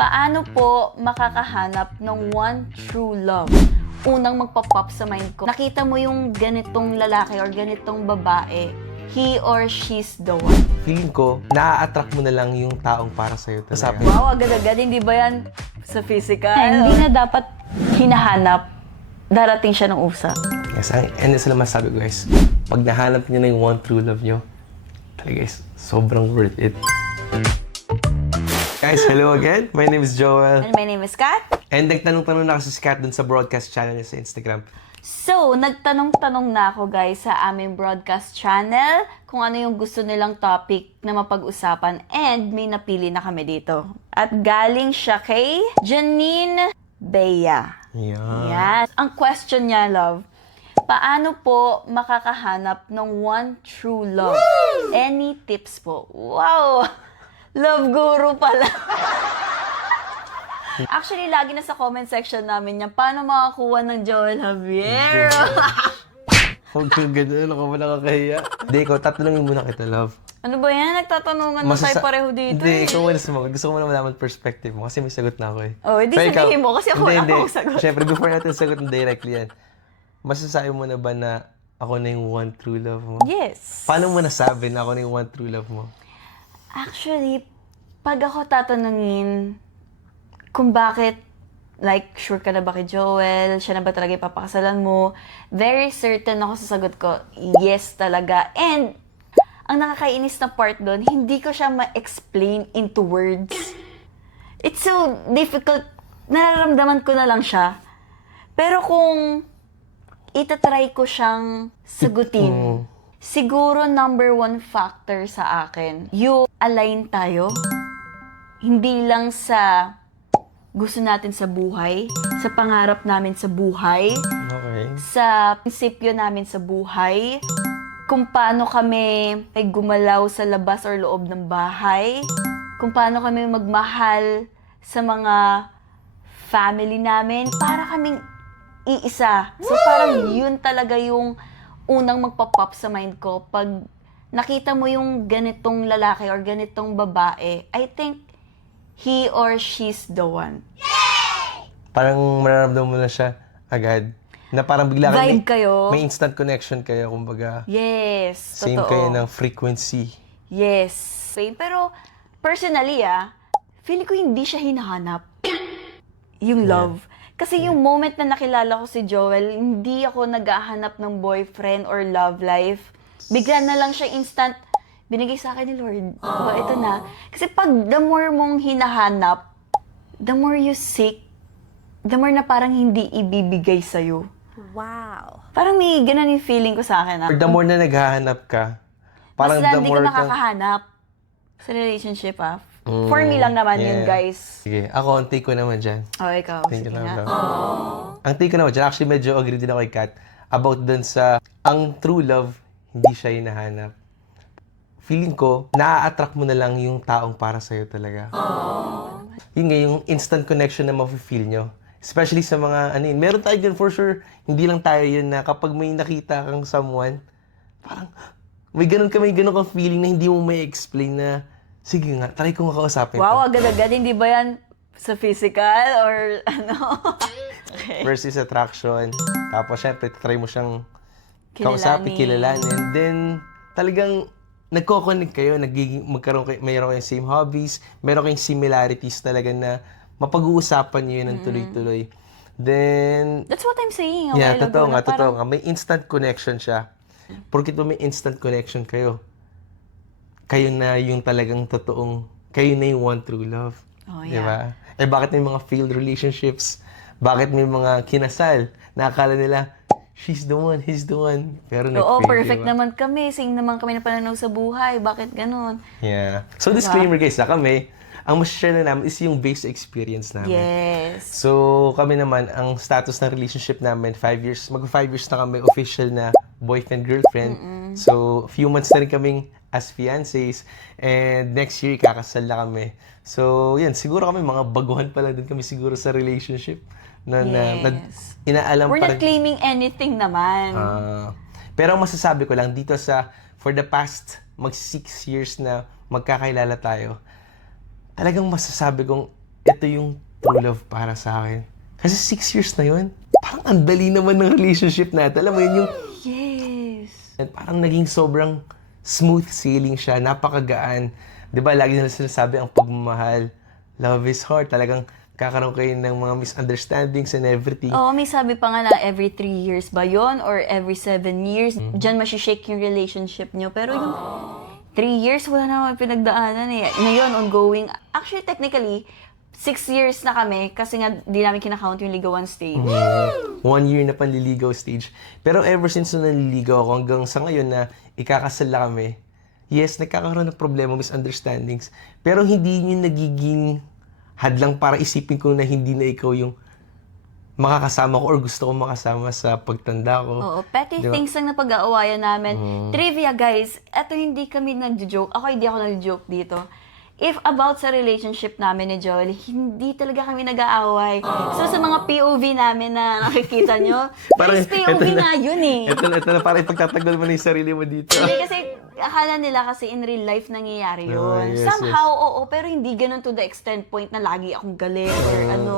Paano po makakahanap ng one true love? Unang magpa-pop sa mind ko, nakita mo yung ganitong lalaki or ganitong babae, he or she's the one. Feeling ko, naa-attract mo na lang yung taong para sa'yo talaga. Wow, agad-agad, hindi ba yan sa physical? Hindi na dapat hinahanap, darating siya ng usa. Yes, and that's naman sabi ko guys, pag nahanap niyo na yung one true love niyo, talaga guys, sobrang worth it. Guys, hello again. My name is Joel. And my name is Kat. And nagtanong-tanong na kasi si Kat dun sa broadcast channel niya sa Instagram. So, nagtanong-tanong na ako guys sa aming broadcast channel kung ano yung gusto nilang topic na mapag-usapan and may napili na kami dito. At galing siya kay Janine Bea. Yeah. Yes. Ang question niya, love, paano po makakahanap ng one true love? Any tips po? Wow! Love guru pala. Actually, lagi na sa comment section namin yan, paano makakuha ng Joel Javier? Huwag kang gano'n, ako ba nakakahiya? Hindi, ikaw, tatanungin muna kita, love. Ano ba yan? Nagtatanungan na tayo pareho dito. Hindi, ikaw muna sumagot. Gusto ko muna malaman perspective mo kasi may sagot na ako eh. Oh, hindi sabihin mo kasi ako ang sagot. Siyempre, before natin sagot ng directly yan, masasabi mo na ba na ako na yung one true love mo? Yes. Paano mo nasabi na ako na yung one true love mo? Actually, pag ako tatanungin kung bakit, like, sure ka na ba kay Joel? Siya na ba talaga ipapakasalan mo? Very certain ako sa sagot ko, yes talaga. And, ang nakakainis na part doon, hindi ko siya ma-explain into words. It's so difficult. Nararamdaman ko na lang siya. Pero kung itatry ko siyang sagutin, siguro number one factor sa akin, yung align tayo. Hindi lang sa gusto natin sa buhay, sa pangarap namin sa buhay, Okay. sa prinsipyo namin sa buhay, kung paano kami ay gumalaw sa labas or loob ng bahay, kung paano kami magmahal sa mga family namin, para kaming iisa. So parang yun talaga yung unang magpa-pop sa mind ko pag nakita mo yung ganitong lalaki or ganitong babae. I think he or she's the one. Parang mararamdaman mo na siya agad. Na parang bigla Vibe kayo. may instant connection kayo, kumbaga. Yes, Same totoo. kayo ng frequency. Yes. Same. Pero, personally feeling ko hindi siya hinahanap. Yung love. Kasi yung moment na nakilala ko si Joel, hindi ako naghahanap ng boyfriend or love life. Bigla na lang siya instant, binigay sa akin ni Lord. Oh, ito na. Kasi pag the more mong hinahanap, the more you seek, the more na parang hindi ibibigay sa'yo. Wow. Parang may ganun yung feeling ko sa akin. Or the more na naghahanap ka, parang Mas the hindi more ka nakakahanap sa relationship For me lang naman yun, yeah. guys. Sige, ako, ang take ko naman dyan. Oh, ikaw. Thank you Sige lang, nga. love. Ang take ko naman dyan, actually medyo agree din ako kay Kat about dun sa, ang true love, hindi siya hinahanap. Feeling ko, naa-attract mo na lang yung taong para sa'yo talaga. Yun nga, yung instant connection na mafe-feel nyo. Especially sa mga, meron tayo dyan for sure, hindi lang tayo yun na kapag may nakita kang someone, parang, may ganun kang feeling na hindi mo may explain na, sige nga, try ko makausapin Wow, to. agad-agad. Hindi ba yan sa physical or ano? Okay. First is attraction, tapos syempre, try mo siyang kausapin, Kilalanin. kilalanin. Then, talagang nagko-connect kayo, mayroon kayong same hobbies, mayroon kayong similarities talaga na mapag-uusapan niyo yun ng tuloy-tuloy. Then, That's what I'm saying. yeah, while ago totoo na nga, totoo parang- nga. May instant connection siya. Porkit may instant connection kayo, kayo na yung talagang totoong, kayo na yung one true love. Oh, Di yeah. ba? Eh, bakit may mga failed relationships? Bakit may mga kinasal na akala nila, she's the one, he's the one. Pero Oo, nag-fail, perfect diba? naman kami. Same naman kami na pananaw sa buhay. Bakit ganun? Yeah. So, disclaimer guys, kami, ang mas-share na namin is yung based experience namin. Yes. So, kami naman, ang status ng relationship namin, 5 years, mag-5 years na kami official na boyfriend-girlfriend. So, few months na rin kaming as fiancés. And next year, kakasal na kami. So, yan, siguro kami, mga baguhan pa lang din kami siguro sa relationship. Na Yes. inaalam We're pa not claiming anything naman. pero ang masasabi ko lang dito for the past mag 6 years na magkakailala tayo, talagang masasabi kong ito yung true love para sa akin. Kasi 6 years na yun. Parang ang dali naman ng relationship natin. Alam mo yun, yung Yes. parang naging sobrang smooth sailing siya, napakagaan. 'Di ba lagi nila sinasabi ang pagmamahal, love is hard. Talagang kakaroon kayo ng mga misunderstandings and everything. Oo, may sabi pa nga na every 3 years ba yon or every 7 years, dyan masishake yung relationship nyo. Pero yung 3 years, wala naman pinagdaanan eh. Ngayon, ongoing. Actually, technically, 6 years na kami kasi nga di namin kinakount yung ligawan stage. 1 year na panliligaw stage. Pero ever since na naliligaw ako hanggang sa ngayon na ikakasal na kami, yes, nagkakaroon ng problema, misunderstandings. Pero hindi yun nagiging hadlang para isipin ko na hindi na ikaw yung makakasama ko or gusto ko makasama sa pagtanda ko. Oo, petty Diba? things lang na pag-aawayan namin. Trivia guys, eto hindi kami nag-joke. Ako hindi ako nag-joke dito. If about sa relationship namin ni Joel, hindi talaga kami nag-aaway. So sa mga POV namin na nakikita nyo, guys, POV eto na yun eh. Ito na parang ipagtatagal mo na yung sarili mo dito. Hindi kasi akala nila kasi in real life nangyayari yun. Oh, yes, Somehow, oo, pero hindi ganun to the extent point na lagi akong galit or ano,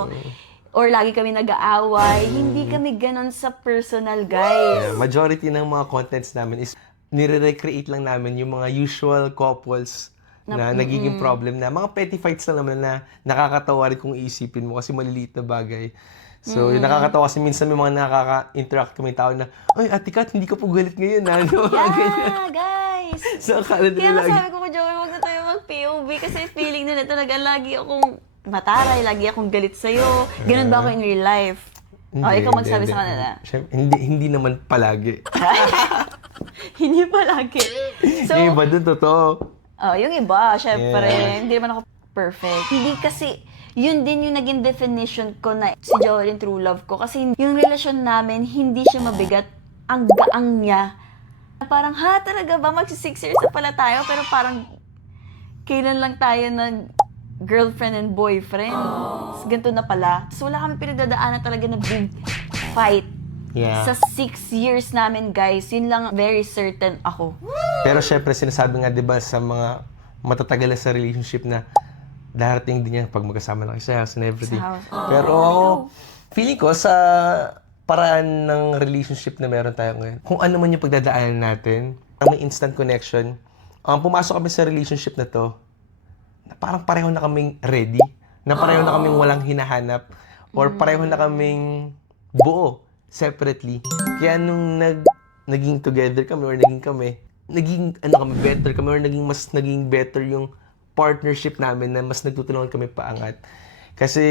or lagi kami nag-aaway. Hindi kami ganun sa personal, guys. Yeah, majority ng mga contents namin is nire-recreate lang namin yung mga usual couples na nagiging problem na mga petty fights lang naman na nakakatawa rin kung iisipin mo kasi maliliit na bagay. So, yung nakakatawa kasi minsan may mga nakaka-interact kami tao na, ay, Ate Kat, hindi ka po galit ngayon, ha? Yeah, guys! So, akala Kaya nila nga lagi. sabi ko po, Joey, huwag na tayo mag-POV kasi feeling nila talaga lagi akong mataray, lagi akong galit sa'yo. Ganun ba ako in real life? O, ikaw magsabi sa kanila. Siyempre, hindi naman palagi. Hindi palagi. So, Yung iba dun, totoo. yung iba, syempre, Yeah. hindi naman ako perfect. Hindi kasi, yun din yung naging definition ko na si Joel yung true love ko. Kasi yung relasyon namin, hindi siya mabigat. Ang gaang niya. Parang, ha, talaga ba? Magsi 6 years na pala tayo. Pero parang, kailan lang tayo nag girlfriend and boyfriend. Ganito na pala. So, wala kami pinagdadaanan talaga na big fight. Yeah. Sa 6 years namin, guys, yun lang very certain ako. Pero syempre, sinasabi nga, di ba, sa mga matatagal na sa relationship na darating din yan pag magkasama na kayo sa house and everything. Sa house. Oh, Pero, feeling ko, sa paraan ng relationship na meron tayo ngayon, kung ano man yung pagdadaanan natin, may instant connection, pumasok kami sa relationship na to, na parang pareho na kaming ready, na pareho na kaming walang hinahanap, or pareho na kaming buo, separately. Kaya nung naging together kami or naging better kami or naging better yung partnership namin na mas nagtutulungan kami paangat. Kasi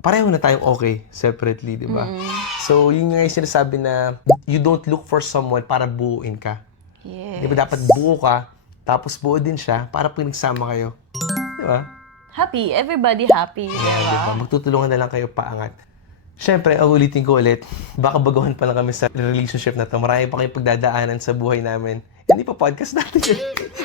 pareho na tayong okay separately, di ba? So, yun nga yung sinasabi na you don't look for someone para buuin ka. Yes. Di ba dapat buo ka, tapos buo din siya para pinagsama kayo. Di ba? Happy. Everybody happy. Yeah, Diba? di ba? Magtutulungan na lang kayo paangat. Siyempre, ulitin ko ulit, baka baguhan pa lang kami sa relationship na to. Marami pa kayong pagdadaanan sa buhay namin. Hindi pa podcast natin yun.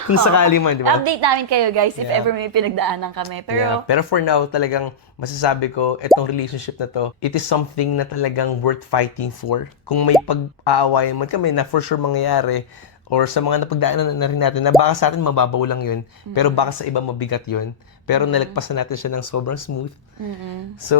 Kung sakali man, di ba? Update namin kayo, guys, if Yeah. ever may pinagdaanan kami. Pero, Yeah. Pero for now, talagang masasabi ko, itong relationship na to, it is something na talagang worth fighting for. Kung may pag-aawayan man kami na for sure mangyayari, or sa mga napagdaanan na rin natin, na baka sa atin mababaw lang yun, pero baka sa iba mabigat yun. Pero nalagpasan natin siya ng sobrang smooth. So,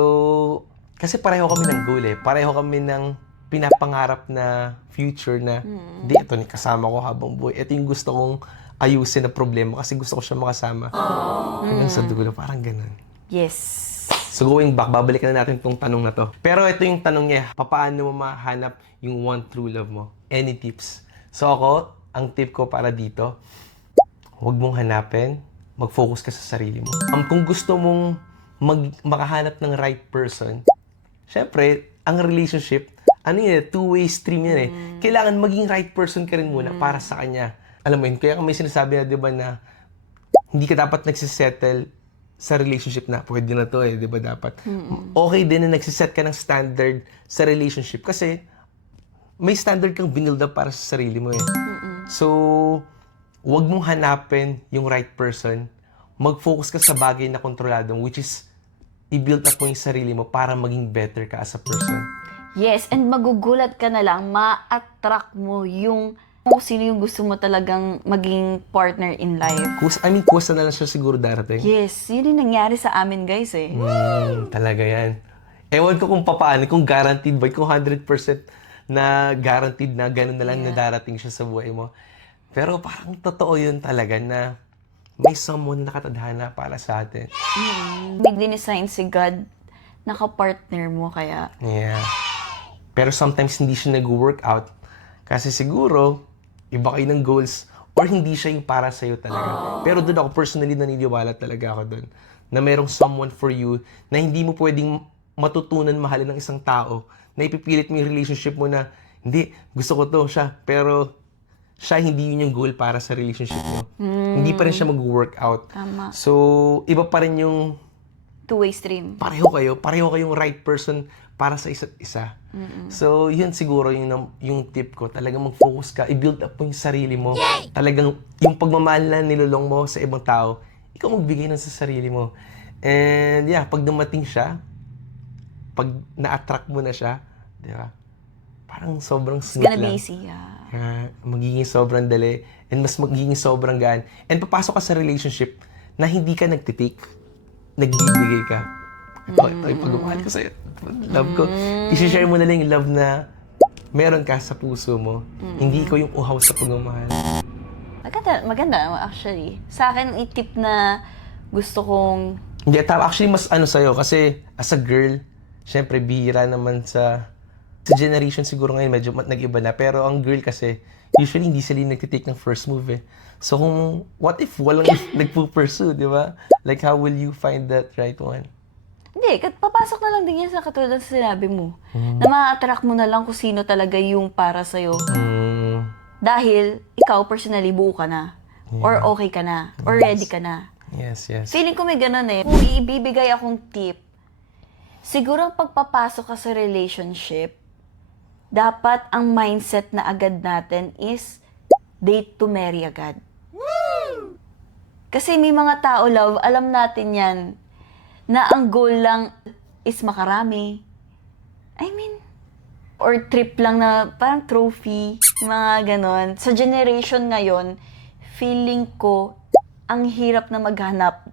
kasi pareho kami ng goal eh. Pareho kami ng pinapangarap na future na, di, ito ni kasama ko habang buhay. Ito yung gusto kong ayusin na problema kasi gusto ko siya makasama. Hanggang sa dulo, parang ganun. yes. So going back, babalikan na natin itong tanong na to. Pero ito yung tanong niya, paano mo mahanap yung one true love mo? Any tips? So ako, ang tip ko para dito, huwag mong hanapin, mag-focus ka sa sarili mo. Kung gusto mong makahanap ng right person, syempre, ang relationship, ano yun, two-way stream yan eh. Kailangan maging right person ka rin muna para sa kanya. Alam mo yun, kaya may sinasabi na, di ba, na hindi ka dapat nagsisettle sa relationship na pwede na to eh, di ba dapat? Okay din na nagsiset ka ng standard sa relationship kasi may standard kang binuild up para sa sarili mo eh. So, wag mong hanapin yung right person. Mag-focus ka sa bagay na kontroladong, which is i-build up mo yung sarili mo para maging better ka as a person. Yes, and magugulat ka na lang, ma-attract mo yung Kung sino yung gusto mo talagang maging partner in life. Kusa na lang siya siguro darating. Yes, yun yung nangyari sa amin guys eh. Talaga yan. Ewan ko kung papaano, kung guaranteed ba, kung 100% na guaranteed na gano'n na lang na darating siya sa buhay mo. Pero parang totoo yun talaga na may someone na nakatadhana para sa atin. May dinesign si God, naka-partner mo kaya. Yeah. Pero sometimes hindi siya nag-work out kasi siguro iba kayo ng goals or hindi siya yung para sa'yo talaga. Pero doon ako personally naniniwala talaga ako doon na merong someone for you na hindi mo pwedeng matutunan mahalin ng isang tao na ipipilit mo yung relationship mo na hindi, gusto ko to siya, pero siya hindi yun yung goal para sa relationship niyo. Hindi pa rin siya mag-work out. Tama. So, iba pa rin yung Two-way stream. pareho kayong right person para sa isa't isa. So, yun siguro yung tip ko. Talagang mag-focus ka, i-build up mo yung sarili mo. Talagang yung pagmamahal na nilulong mo sa ibang tao, ikaw magbigay nun sa sarili mo. And yeah, pag dumating siya, pag na-attract mo na siya, di ba? Parang sobrang It's smooth gonna lang. be easy, yeah. Magiging sobrang dali and mas magiging sobrang gaan. And papasok ka sa relationship na hindi ka nagtitake. Nagbibigay ka. Ito yung pagmamahal ko sa'yo. Love ko. I-share mo na lang yung love na meron ka sa puso mo. Hindi ko yung uhaw sa pagmamahal. Maganda actually. Sa akin, itip na gusto kong Hindi, actually mas sa'yo kasi as a girl, syempre bihira naman sa generation siguro ngayon medyo nag-iba na. Pero ang girl kasi, usually hindi sila yung nagtitake ng first move eh. So kung, what if walang nagpo-pursue, di ba? Like how will you find that right one? Hindi, papasok na lang din yan sa katulad sa sinabi mo. Na ma-attract mo na lang kung sino talaga yung para sa'yo. Dahil, ikaw personally, buo ka na. Or okay ka na. Or ready ka na. Yes, yes. Feeling ko may ganun eh. Kung ibibigay akong tip, siguro pagpapasok ka sa relationship, dapat ang mindset na agad natin is date to marry agad. Kasi may mga tao, love, alam natin yan, na ang goal lang is makarami. I mean, or trip lang na parang trophy, mga ganon. Sa generation ngayon, feeling ko, ang hirap na maghanap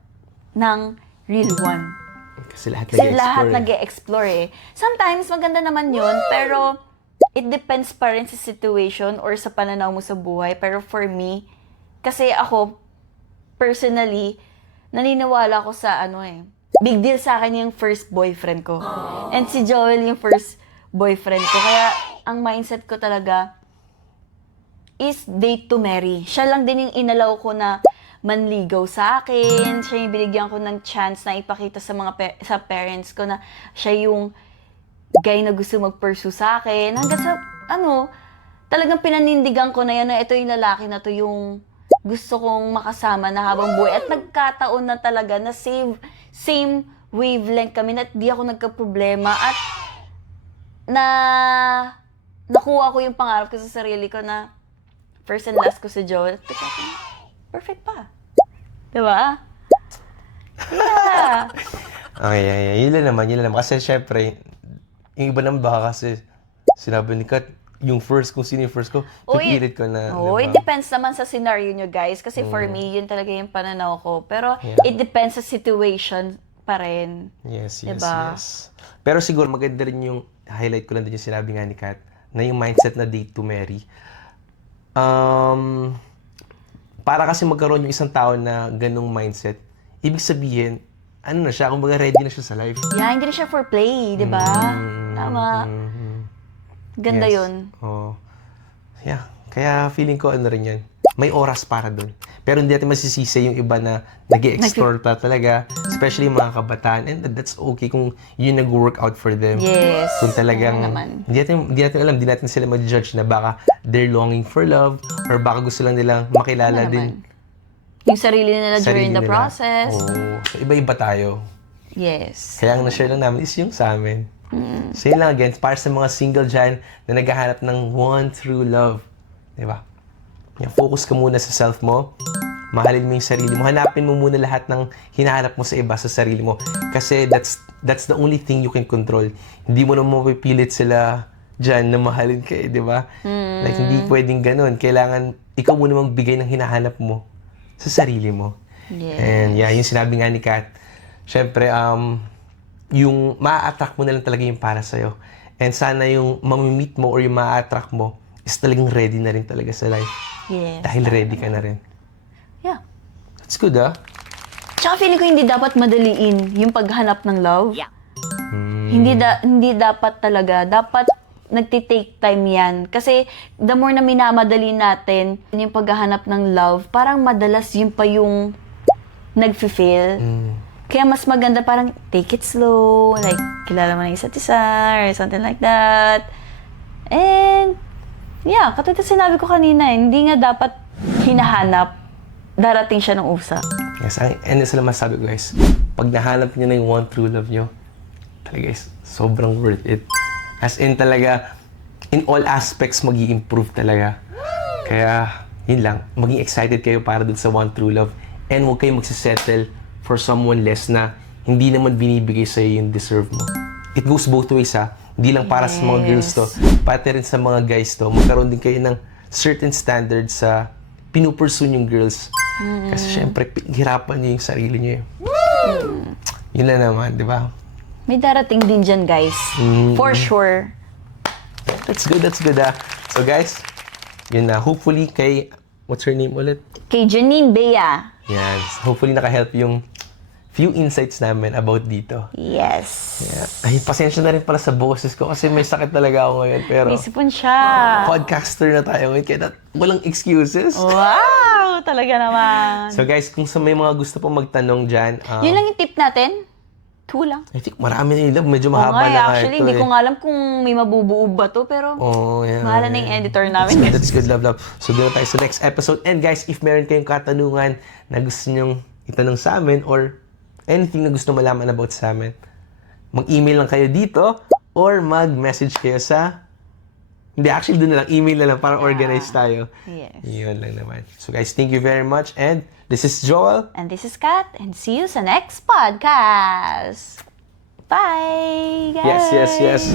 ng real one. Kasi lahat Kasi lahat nag-explore. nag-explore eh. Sometimes, maganda naman yun, pero it depends pa rin sa situation or sa pananaw mo sa buhay. Pero for me, kasi ako, personally, naniniwala ko sa big deal sa akin yung first boyfriend ko. And si Joel yung first boyfriend ko. Kaya, ang mindset ko talaga is date to marry. Siya lang din yung inalaw ko na manligaw sa akin. Siya yung binigyan ko ng chance na ipakita sa mga sa parents ko na siya yung guy na gusto mag-pursue sa akin. Hanggang sa, talagang pinanindigan ko na yan na ito yung lalaki na to yung gusto kong makasama na habang buhay. At nagkataon na talaga na same wavelength kami na di ako nagka-problema. At nakuha ko yung pangarap ko sa sarili ko na first and last ko si Joel. Perfect pa. Diba? Yeah. Okay, yun lang naman. Kasi syempre, yung iba naman baka kasi sinabi ni Kat, yung first, kung sino yung first ko, pipilit ko na. It depends naman sa scenario nyo, guys. Kasi for me, yun talaga yung pananaw ko. Pero it depends sa situation pa rin. Yes. Diba? Pero siguro maganda rin yung, highlight ko lang din yung sinabi nga ni Kat, na yung mindset na date to marry. Para kasi magkaroon yung isang tao na ganung mindset, ibig sabihin, na siya, kumbaga ready na siya sa life. Yeah, hindi na siya for play, di ba? Tama. Ganda yun. Oh. Yeah. Kaya feeling ko rin yan. May oras para dun. Pero hindi natin masisisi yung iba na nag-explore pa talaga. Especially yung mga kabataan. And that's okay kung yun nag-work out for them. Yes. Kung talagang, naman. hindi natin alam, hindi natin sila ma-judge na baka they're longing for love or baka gusto lang nilang makilala din. Yung sarili nila during sarili the nila. process. So iba-iba tayo. Yes. Kaya ang na-share lang namin is yung sa amin. So yun lang again, para sa mga single dyan na naghahanap ng one true love. Diba? Focus ka muna sa self mo. Mahalin mo yung sarili mo. Hanapin mo muna lahat ng hinahanap mo sa iba sa sarili mo. Kasi that's the only thing you can control. Hindi mo na mapipilit sila dyan na mahalin ka di ba? Like, hindi pwedeng ganun. Kailangan ikaw muna magbigay ng hinahanap mo sa sarili mo. Yes. And yeah, yung sinabi nga ni Kat, syempre, yung ma-attract mo na lang talaga yung para sa'yo. And sana yung mamimit mo or yung ma-attract mo is talagang ready na rin talaga sa life. Yes. Dahil ready ka na rin. Yeah. That's good, ah. Tsaka feeling ko hindi dapat madaliin yung paghanap ng love. Hindi dapat talaga. Dapat nagti-take time yan. Kasi the more na minamadali natin yung paghahanap ng love, parang madalas yun pa yung nag-fail. Kaya mas maganda parang take it slow, like kilala mo na isa't isa or something like that. And yeah, katulad ng sinabi ko kanina, hindi nga dapat hinahanap, darating siya ng usa. Yes, and isa lang masabi ko guys, pag nahanap niyo na yung one true love niyo, talaga guys, sobrang worth it. As in talaga, in all aspects, mag-i-improve talaga. Kaya, yun lang, maging excited kayo para dun sa one true love. And huwag kayo magsisettle for someone less na hindi naman binibigay sa'yo yung deserve mo. It goes both ways ha. Hindi lang para sa mga girls to, pati rin sa mga guys to. Magkaroon din kayo ng certain standards sa pinupursue yung girls. Kasi syempre, hirapan niyo yung sarili niyo. Yun na naman, di ba? May darating din dyan, guys. For sure. That's good ah. So guys, yun na. Hopefully kay, what's her name ulit? Kay Janine Bea. Yan. Hopefully naka-help yung few insights namin about dito. Yes. Yeah. Ay, pasensya na rin pala sa boses ko kasi may sakit talaga ako ngayon. Pero May sipon siya. podcaster na tayo ngayon kaya walang excuses. Wow! Talaga naman. So guys, kung sa may mga gusto pong magtanong dyan, Yun lang yung tip natin. 2 lang. I think marami na yun. Medyo Oo mahaba nga, na nga actually, ito hindi ko nga alam kung may mabubuo ba to, pero yeah. mahala na yung editor namin. That's good, love. So, doon tayo sa next episode. And guys, if meron kayong katanungan na gusto nyong itanong sa amin or anything na gusto malaman about sa amin, mag-email lang kayo dito or mag-message kayo sa... Hindi, actually doon na lang. Email na lang para organize tayo. Yes. Yun lang naman. So guys, thank you very much. And this is Joel. And this is Kat, and see you sa next podcast. Bye, guys! Yes.